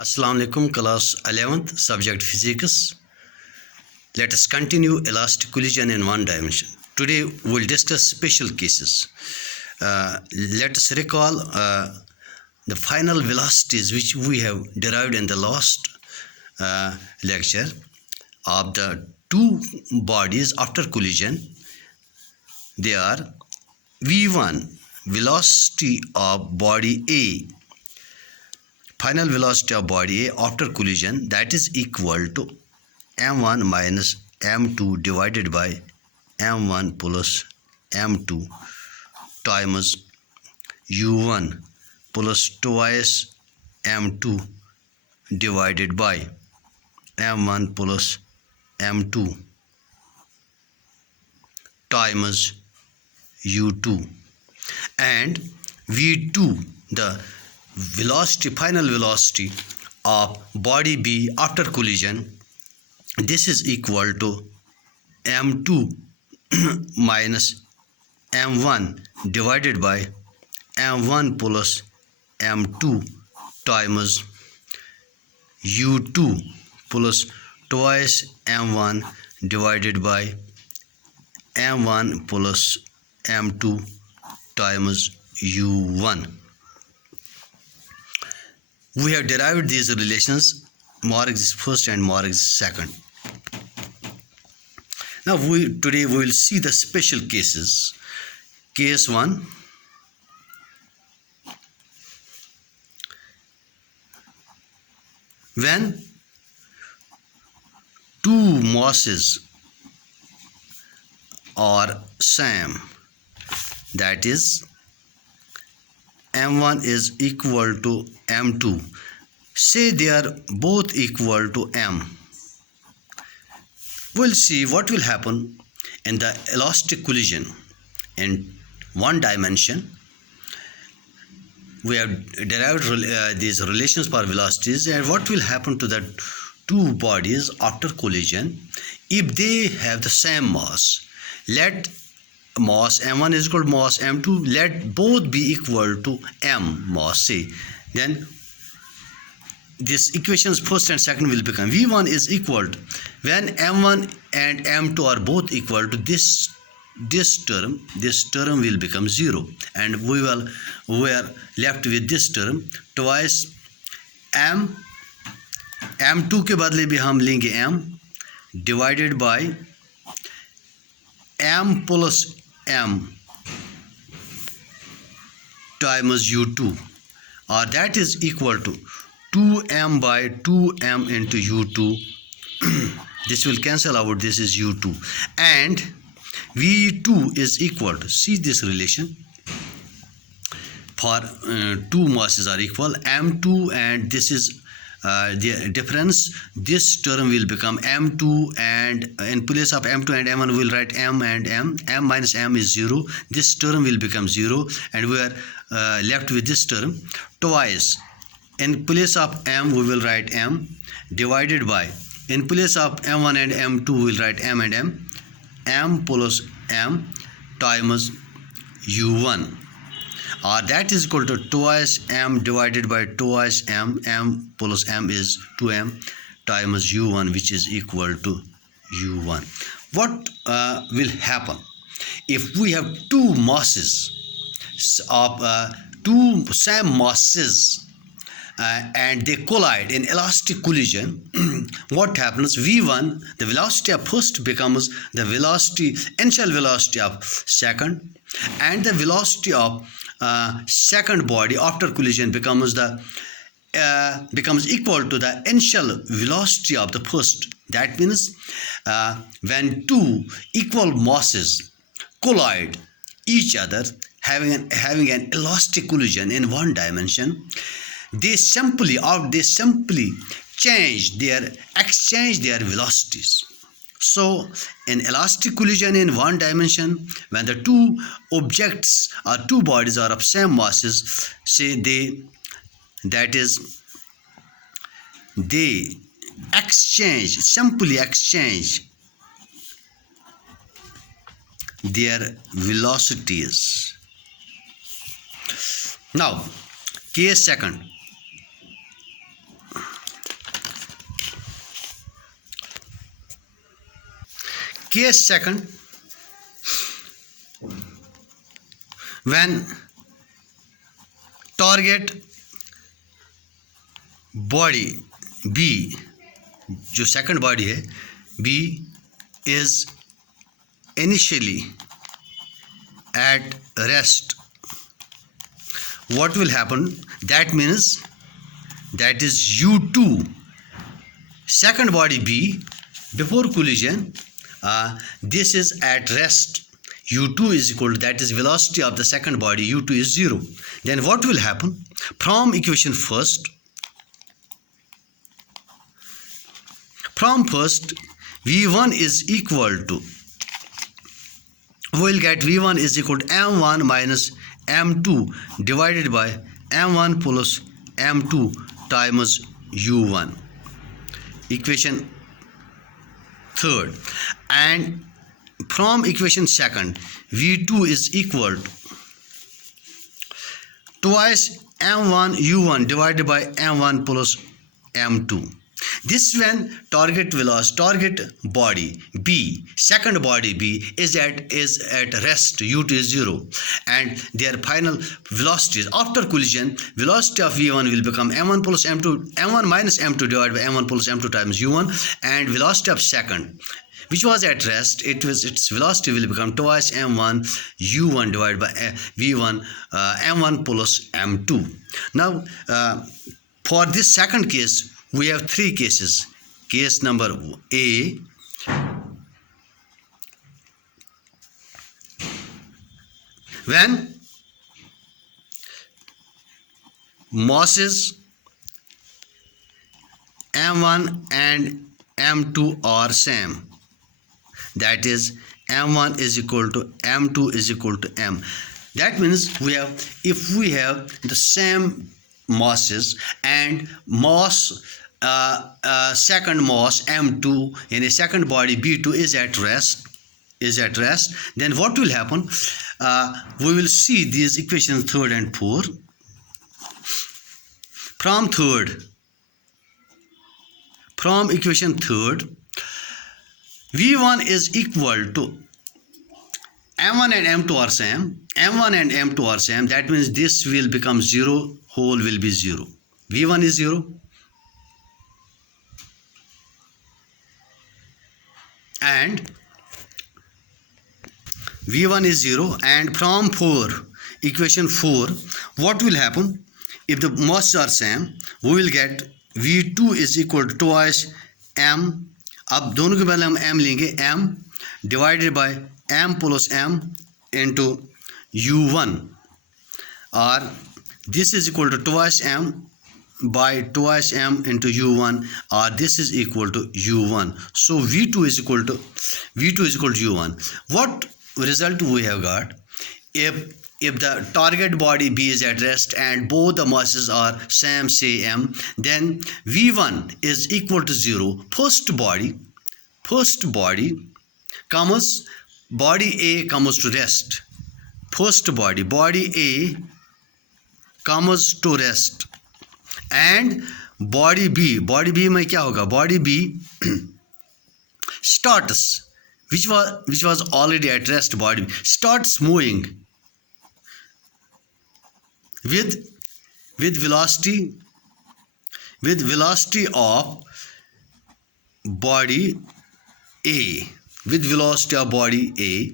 Assalamu alaikum, class 11th, subject physics. Let us continue elastic collision in one dimension. Today we will discuss special cases. Let us recall the final velocities which we have derived in the last lecture of the two bodies after collision. They are V1, velocity of body A, final velocity of body A after collision, that is equal to m1 minus m2 divided by m1 plus m2 times u1 plus twice m2 divided by m1 plus m2 times u2, and v2, the final velocity of body B after collision, this is equal to m2 minus m1 divided by m1 plus m2 times u2 plus twice m1 divided by m1 plus m2 times u1. We have derived these relations, more is first and more is second. Now today we will see the special cases. Case 1, when two masses are same, that is m1 is equal to m2, say they are both equal to m. We'll see what will happen in the elastic collision in one dimension. We have derived these relations for velocities, and what will happen to the two bodies after collision if they have the same mass. Let mass m1 is equal to mass m2, let both be equal to m mass, say, then this equations first and second will become v1 is equal to, when m1 and m2 are both equal to this term will become 0, and we are left with this term twice m2 के बदले भी हम लेंगे m divided by m plus m times u2, or that is equal to 2m by 2m into u2. This will cancel out, this is u2, and v2 is equal to, see this relation, for two masses are equal, m2 and this is the difference, this term will become m2, and in place of m2 and m1 we will write m and m minus m is 0, this term will become 0, and we are left with this term twice, in place of m we will write m divided by, in place of m1 and m2 we will write m and m plus m times u1, or that is equal to twice m divided by twice m plus m is 2m times u1, which is equal to u1. What will happen if we have two masses of two same masses and they collide in elastic collision? What happens? v1, the velocity of first, becomes the initial velocity of second, and the velocity of second body after collision becomes equal to the initial velocity of the first. That means when two equal masses collide each other, having an elastic collision in one dimension, they simply exchange their velocities. So in elastic collision in one dimension, when the two objects or two bodies are of same masses, say they simply exchange their velocities. Now case second, Case second, when target body B, जो second body है B, is initially at rest, what will happen? That means that is U2, second body B, before collision, this is at rest. U2 is equal to, that is velocity of the second body, U2 is 0. Then what will happen? From equation first, V1 is equal to, we will get V1 is equal to M1 minus M2 divided by M1 plus M2 times U1. Equation third. And from equation second, V2 is equal to twice M1 U1 divided by M1 plus M2. This when target body B, second body B is at rest, U2 is 0, and their final velocities after collision, velocity of V1 will become M1 plus M2, M1 minus M2 divided by M1 plus M2 times U1, and velocity of second, which was at rest, its velocity will become twice M1 U1 divided by V1 M1 plus M2. Now for this second case, we have three cases. Case number A, when masses M1 and M2 are same, that is M1 is equal to M2 is equal to M. That means if we have the same masses and second mass M2 in a second body B2 is at rest, then what will happen? We will see these equations third and fourth. From equation third, V1 is equal to M1 and M2 are same. M1 and M2 are same. That means this will become 0, whole will be 0. V1 is 0. And V1 is 0. And from equation 4, what will happen? If the masses are same, we will get V2 is equal to twice M. अब दोनों के बदले हम M लेंगे, M divided by M plus M into U1, or this is equal to twice M by twice M into U1, or this is equal to U1. So V2 is equal to U1. What result we have got? If the target body B is at rest and both the masses are same, say M, then V1 is equal to 0. First body comes, body A comes to rest. First body A comes to rest, and body B में क्या होगा? Body B starts, which was already at rest, body B starts moving with velocity of body A,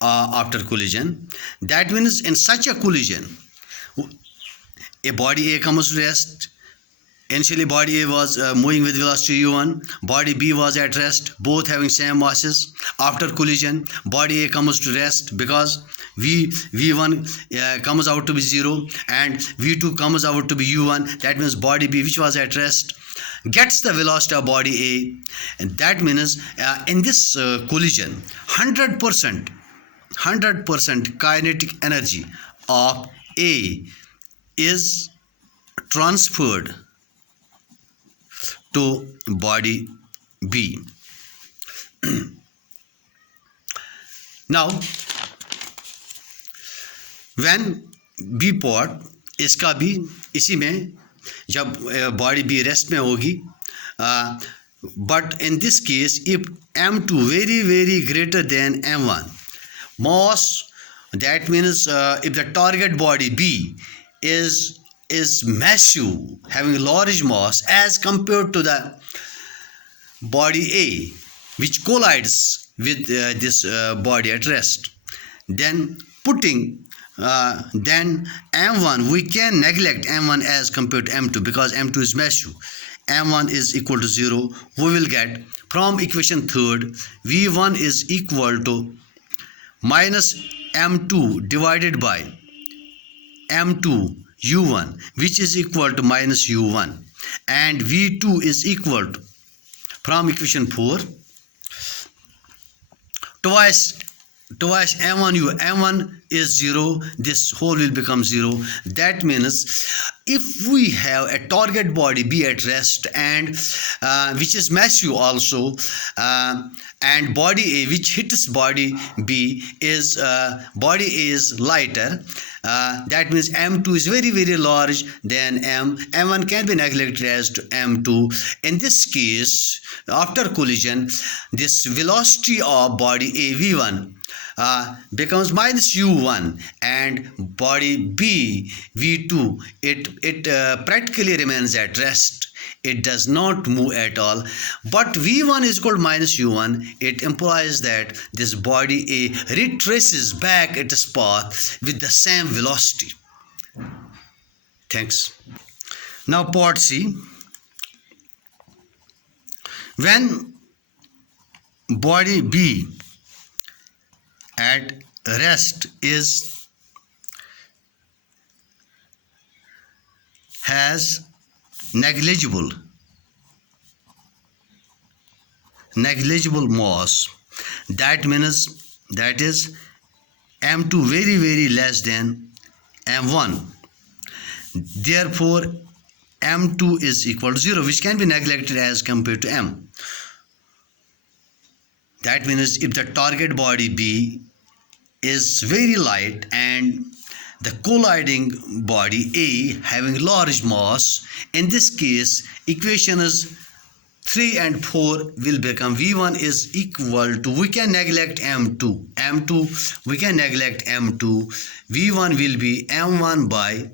after collision. That means in such a collision, a body A comes to rest. Initially body A was moving with velocity U1, body B was at rest, both having same masses. After collision, body A comes to rest because V1 comes out to be 0 and V2 comes out to be U1. That means body B, which was at rest, gets the velocity of body A, and that means in this collision 100% kinetic energy of A is transferred to body B. Now when B pot, इसका भी इसी में जब body B rest में होगी, But in this case, if m2 very greater than m1, mass, that means if the target body B is massive, having large mass as compared to the body A, which collides with this body at rest, then then m1, we can neglect m1 as compared to m2 because m2 is massive. m1 is equal to 0. We will get from equation third, v1 is equal to minus m2 divided by m2 u1, which is equal to minus u1, and v2 is equal to, from equation 4, twice m1 m1 is 0, this whole will become 0. That means if we have a target body B at rest and which is massive also, and body A which hits body B is body A is lighter, that means m2 is very large than m1 can be neglected as to m2. In this case, after collision, this velocity of body A v1 becomes minus u1, and body B v2, it practically remains at rest. It does not move at all. But v1 is called minus u1. It implies that this body A retraces back its path with the same velocity. Thanks. Now part C. When body B at rest has negligible mass, that means that is m2 very less than m1, therefore m2 is equal to 0, which can be neglected as compared to m. That means if the target body B is very light and the colliding body A having large mass, in this case equations 3 and 4 will become v1 is equal to, we can neglect m2, we can neglect m2, v1 will be m1 by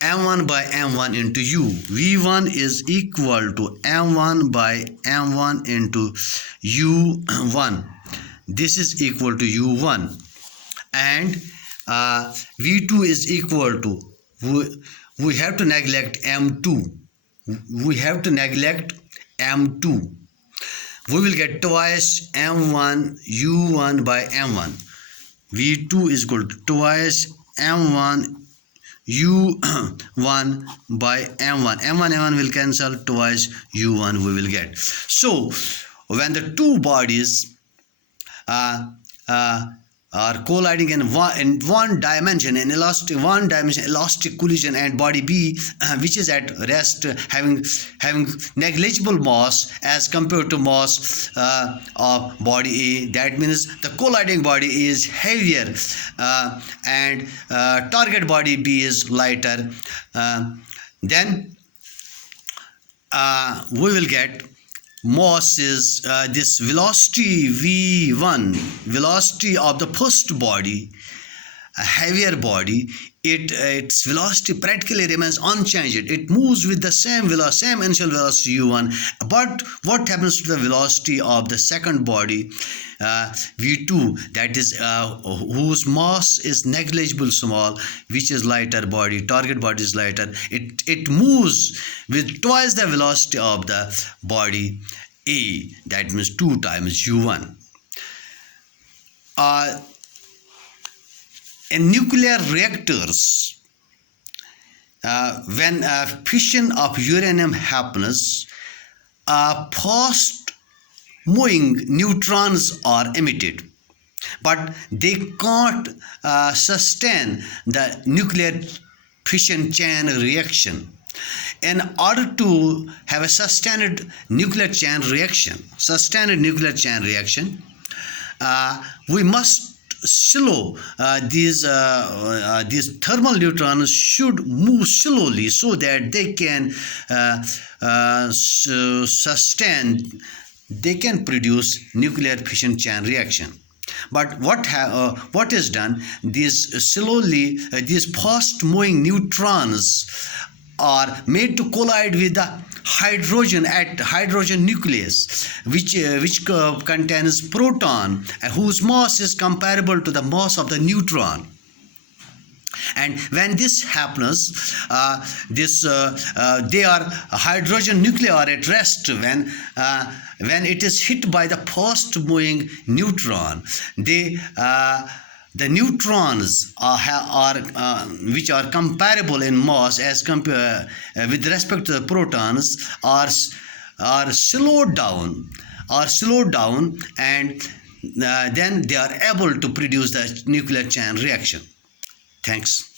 m1 into u. v1 is equal to m1 by m1 into u1. This is equal to u1, and v2 is equal to, we have to neglect m2. We have to neglect m2. We will get twice m1 u1 by m1. v2 is equal to twice m1 u1 by m1. m1 will cancel, twice u1 we will get. So when the two bodies are colliding in one dimension, elastic collision, and body B which is at rest having negligible mass as compared to mass of body A, that means the colliding body is heavier and target body B is lighter, then we will get mass is this velocity v1, velocity of the first body, a heavier body, its velocity practically remains unchanged. It moves with the same initial velocity u1. But what happens to the velocity of the second body v2, that is whose mass is negligible small, which is lighter body, target body is lighter, it moves with twice the velocity of the body A, that means 2 times u1. In nuclear reactors, when fission of uranium happens, fast moving neutrons are emitted, but they can't sustain the nuclear fission chain reaction. In order to have a sustained nuclear chain reaction, we must slow. These thermal neutrons should move slowly so that they can sustain. They can produce nuclear fission chain reaction. But what is done? These fast moving neutrons are made to collide with the hydrogen nucleus, which contains proton, whose mass is comparable to the mass of the neutron. And when this happens, their hydrogen nuclei are at rest. When it is hit by the fast moving neutron, the neutrons which are comparable in mass with respect to the protons are slowed down, and then they are able to produce the nuclear chain reaction. Thanks.